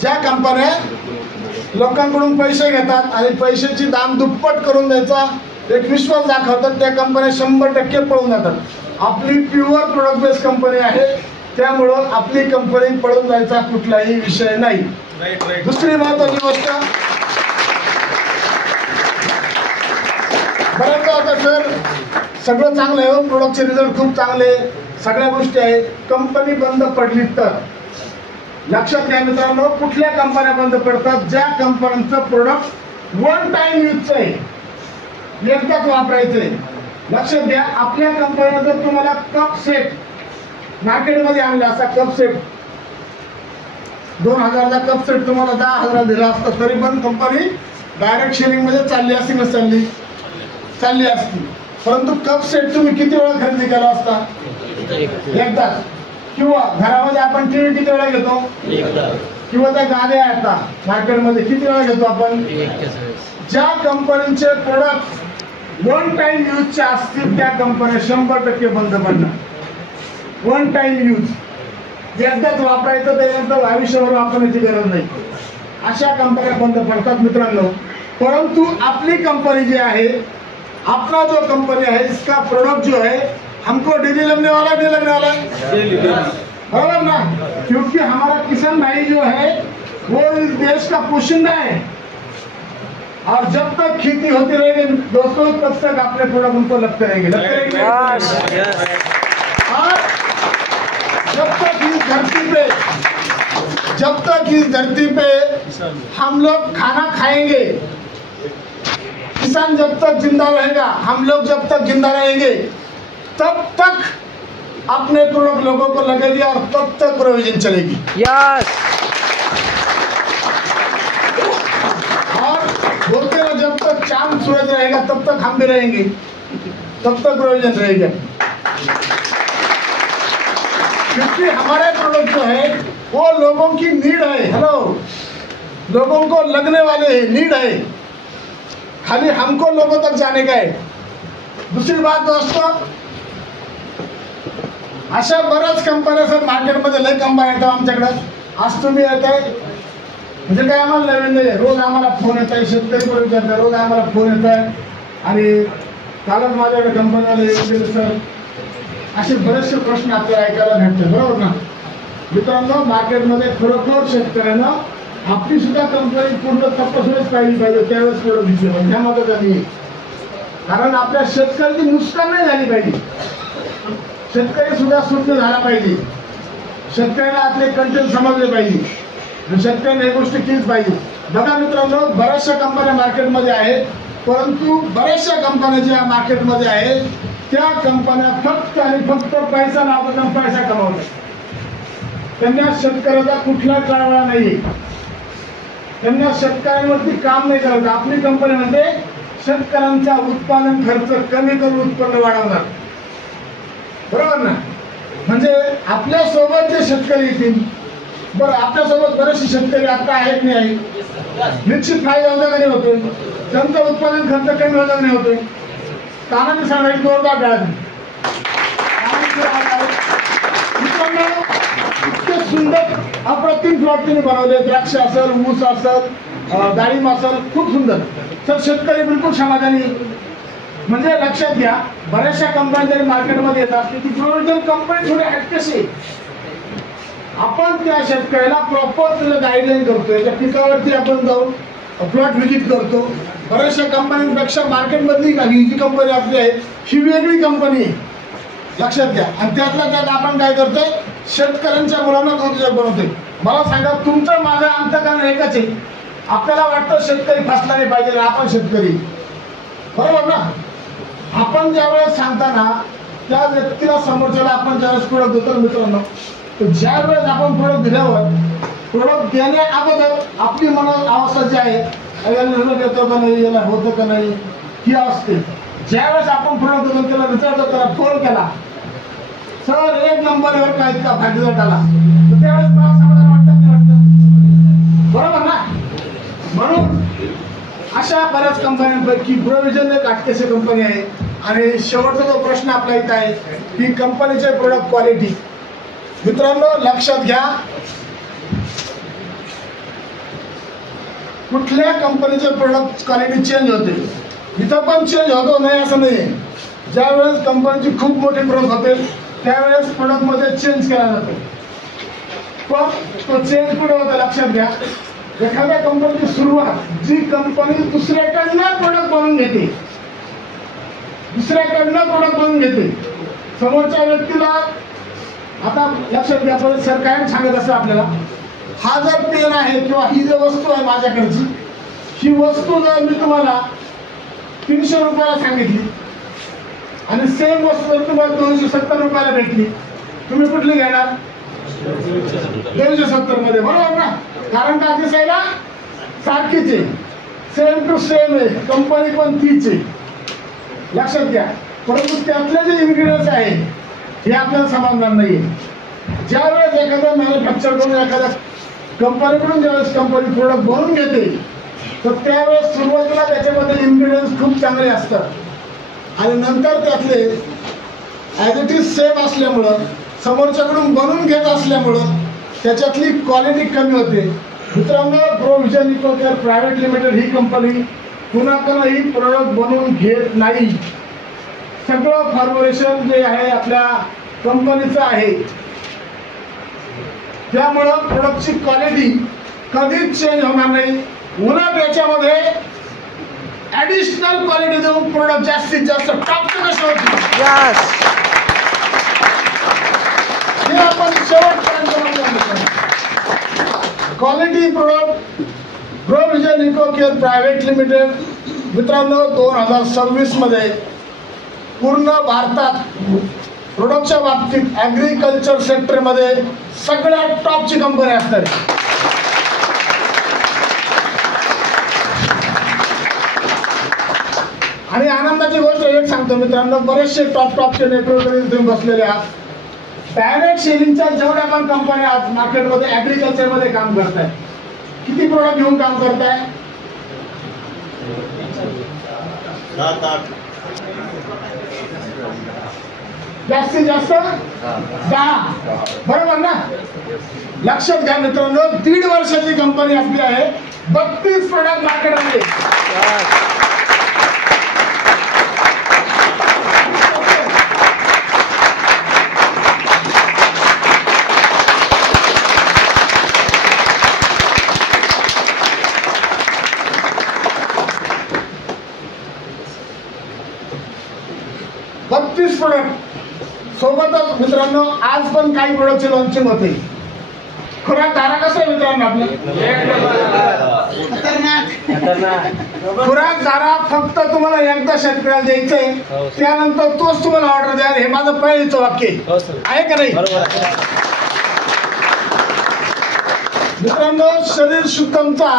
ज्या कंपन्या लोकांकडून पैसे घेतात आणि पैशाची दाम दुप्पट करून द्यायचा एक विश्वास दाखवतात, त्या कंपन्या 100% पळून जातात। आपली प्युअर प्रोडक्ट बेस्ड कंपनी आहे, त्यामुळं आपली कंपनी पळून जायचा कुठलाही विषय नाही। दुसरी महत्त्वाची गोष्ट, बरं आता सर सगळं चांगलं आहे, प्रोडक्टचे रिझल्ट खूप चांगले, सगळ्या गोष्टी आहेत, कंपनी बंद पडली तर लक्षात घ्या मित्रांनो, कुठल्या कंपन्या बंद पडतात? ज्या कंपन्यांचं प्रोडक्ट वन टाइम यूजचं आहे, एकदाच वापरायचंय। लक्षात घ्या, आपल्या कंपनीने जर तुम्हाला कप सेट मार्केटमध्ये आणला, असा कप सेट 2000चा कप सेट तुम्हाला 10,000 दिला असता, तरी पण कंपनी डायरेक्ट शेअरिंग मध्ये चालली असती नसली चालली असती। परंतु कप सेट तुम्ही किती वेळा खरेदी केला असता? एकदाच। किंवा घरामध्ये आपण टीव्ही किती वेळा घेतो? किंवा त्या गाड्या आहेत मार्केटमध्ये किती वेळा घेतो आपण? ज्या कंपनीचे प्रोडक्ट वन टाइम यूजचे असतील त्या कंपन्या 100% बंद पडणार। वन टाइम यूज, एकदाच वापरायचं, त्यानंतर आयुष्यभर वापरण्याची गरज नाही, अशा कंपन्या बंद पडतात मित्रांनो। परंतु आपली कंपनी जी आहे, अपना जो कंपनी है, इसका प्रोडक्ट जो है हमको डेली लगने वाला बराबर ना, क्योंकि हमारा किसान भाई जो है वो इस देश का पोशिंदा है, और जब तक खेती होती रहेगी दोस्तों, तब तक अपने प्रोडक्ट उनको लगते रहेंगे और जब तक इस धरती पे हम लोग खाना खाएंगे, किसान जब तक जिंदा रहेगा, हम लोग जब तक जिंदा रहेंगे, तब तक अपने प्रोडक्ट लोगों को लगेगी और तब तक प्रोविजन चलेगी। यस। और बोलते हैं जब तक चांद सूरज रहेगा तब तक हम भी रहेंगे, तब तक प्रोविजन रहेगा, क्योंकि हमारे प्रोडक्ट जो है वो लोगों की नीड है। हेलो, लोगों को लगने वाले हैं, नीड है, खाली हमको लोगों तक जाने का है। दूसरी बात दोस्तों, अशा बऱ्याच कंपन्या सर मार्केटमध्ये लय कंपन्या येतात आमच्याकडे। आज तुम्ही येत आहे म्हणजे काय आम्हाला नवीन नाही, रोज आम्हाला फोन येत आहे, शेतकरी पण विचारतात, रोज आम्हाला फोन येत आहे। आणि कालच माझ्याकडे कंपनीवाले येतील सर, असे बरेचसे प्रश्न आपल्याला ऐकायला भेटते, बरोबर ना मित्रांनो। मार्केटमध्ये खरोखर शेतकऱ्यांना आपली सुद्धा कंपनी पूर्ण तपासूनच पाहिजे, त्यावेळेस पुढे दिसले पाहिजे, ह्या मदत झाली। कारण आपल्या शेतकऱ्याची नुकसान नाही झाली पाहिजे, शेतकरी सुद्धा शुद्ध झाला पाहिजे, शेतकऱ्याला आपले कंटेंट समजले पाहिजे, आणि शेतकऱ्यांनी ही गोष्ट केलीच पाहिजे। बघा मित्रांनो, बऱ्याचशा कंपन्या मार्केटमध्ये आहेत, परंतु बऱ्याचशा कंपन्या ज्या मार्केटमध्ये आहेत त्या कंपन्या फक्त आणि फक्त पैसा लावतात आणि पैसा कमावतात, त्यांना शेतकऱ्याचा कुठला कळवळा नाही, त्यांना शेतकऱ्यांवरती काम नाही करायचं। आपली कंपनी म्हणजे शेतकऱ्यांचा उत्पादन खर्च कमी करून उत्पन्न वाढवणार, बरोबर ना। म्हणजे आपल्या सोबत जे शेतकरी येतील, बरं आपल्यासोबत बरेचसे शेतकरी आता आहेत नाही आहे, निश्चित फायदा होता का नाही होतोय, त्यांचं उत्पादन खर्च कमी होता नाही होतोय, तानाने सांगायची जोरदार डाळ मित्रांनो। इतके सुंदर अप्रतिम प्लॉट तुम्ही बनवले, द्राक्ष असेल, ऊस असेल, डाळिंब असेल, खूप सुंदर सर, शेतकरी बिलकुल समाधानी। म्हणजे लक्षात घ्या, बऱ्याचशा कंपन्या जरी मार्केटमध्ये येतात की प्रोव्हिजन कंपनी थोडी हटकेशी, आपण त्या शेतकऱ्याला प्रॉपर त्याला गाईडलाईन करतोय, त्या पिकावरती आपण जाऊन प्लॉट व्हिजिट करतो। बऱ्याचशा कंपन्यांपेक्षा मार्केटमधली ही जी कंपनी आपली आहे ही वेगळी कंपनी आहे, लक्षात घ्या। आणि त्यातल्या त्यात आपण काय करतोय, शेतकऱ्यांच्या मुलांना उद्योग बनवतोय। मला सांगा, तुमचं माझं अंतःकरण एकच आहे, आपल्याला वाटतं शेतकरी फसला नाही पाहिजे, आपण शेतकरी, बरोबर ना। आपण ज्यावेळेस सांगताना त्या व्यक्तीला समोरच्याला आपण ज्यावेळेस प्रोडक्ट देतो मित्रांनो, तर ज्यावेळेस आपण प्रोडक्ट दिल्यावर प्रोडक्ट देण्या अगोदर आपली मनात अवस्था जी आहे, याला रिझल्ट येतो का नाही, याला होतं का नाही, ही असते। ज्यावेळेस आपण प्रोडक्ट देतो त्याला रिझल्ट त्याला फोन केला, सर एक नंबरवर काय का रिझल्ट आला, तर त्यावेळेस मला समाधान वाटतं की वाटतं, बरोबर ना। म्हणून अशा बऱ्याच कंपन्यांपैकी प्रोव्हिजन एक अटकेशी कंपनी आहे। आणि शेवटचा जो प्रश्न आपला इथं आहे की कंपनीचे प्रोडक्ट क्वालिटी, मित्रांनो लक्षात घ्या, कुठल्या कंपनीचे प्रोडक्ट क्वालिटी चेंज होते, इथं पण चेंज होतो नाही असं नाही. ज्यावेळेस कंपनीची खूप मोठी ग्रोथ होते त्यावेळेस प्रोडक्टमध्ये चेंज केला जातो. पण तो चेंज कुठे होता लक्षात घ्या. एखाद्या कंपनीची सुरुवात जी कंपनी दुसऱ्याकडनं प्रोडक्ट बनवून घेते, समोरच्या व्यक्तीला, आता लक्षात घ्या परत सर काय सांगत असं आपल्याला, हा जर पेन आहे किंवा ही जर वस्तू आहे माझ्याकडची, ही वस्तू जर मी तुम्हाला 300 रुपयाला सांगितली आणि सेम वस्तू जर तुम्हाला 270 रुपयाला भेटली, तुम्ही कुठली घेणार? 270 मध्ये, बरोबर ना? कारण का दिसायला सारखीच आहे, सेम टू सेम आहे, कंपनी पण तीच आहे. लक्षात घ्या. परंतु त्यातले जे इन्ग्रेडियंट्स आहे हे आपल्याला समजणार नाहीये. ज्यावेळेस एखादा मॅन्युफॅक्चर करून एखाद्या कंपनीकडून ज्यावेळेस कंपनी प्रोडक्ट बनवून घेते तर त्यावेळेस सुरुवातीला त्याच्यामध्ये इन्ग्रेडियंट्स खूप चांगले असतात आणि नंतर त्यातले ॲज इट इज सेम असल्यामुळं, समोरच्याकडून बनवून घेत असल्यामुळं त्याच्यातली क्वालिटी कमी होते. मित्रांनो, प्रोव्हिजन इकोकेअर प्रायव्हेट लिमिटेड ही कंपनी कुणाकडूनही प्रोडक्ट बनवून घेत नाही. सगळं फॉर्म्युलेशन जे आहे आपल्या कंपनीचं आहे, त्यामुळं प्रोडक्टची क्वालिटी कधीच चेंज होणार नाही. उलट याच्यामध्ये ॲडिशनल क्वालिटी देऊन प्रोडक्ट जास्तीत जास्त टॉपचे कसे होतील हे आपण शेवटपर्यंत quality product provision Ecocare private limited. मित्रांनो, 2026 मध्ये पूर्ण भारतात प्रोडक्टच्या बाबतीत ॲग्रिकल्चर सेक्टरमध्ये सगळ्यात टॉपची कंपनी असणार आहे. आणि आनंदाची गोष्ट एक सांगतो मित्रांनो, बरेचसे टॉपचे नेटवर्क तुम्ही बसलेले आहात. डायरेक्ट सेलिंगच्या जेवढ्या पण कंपन्या आज मार्केटमध्ये ॲग्रिकल्चरमध्ये काम करत आहेत, किती प्रोडक्ट घेऊन काम करताय? 7-8. जास्तीत जास्त 10, बरोबर ना? लक्षात घ्या मित्रांनो, 1.5 वर्षाची कंपनी आपली आहे, 32 प्रोडक्ट मार्केटमध्ये. प्रोडक्ट सोबतच मित्रांनो आज पण काही प्रोडक्टची लॉन्चिंग होते. खुराक धारा कसं आहे मित्रांनो आपलं? खुराक धारा फक्त तुम्हाला एकदा शेतकऱ्याला द्यायचंय, त्यानंतर तोच तुम्हाला ऑर्डर द्याल. हे माझं पहिलं वाक्य आहे का नाही मित्रांनो? शरीर शुद्धमचा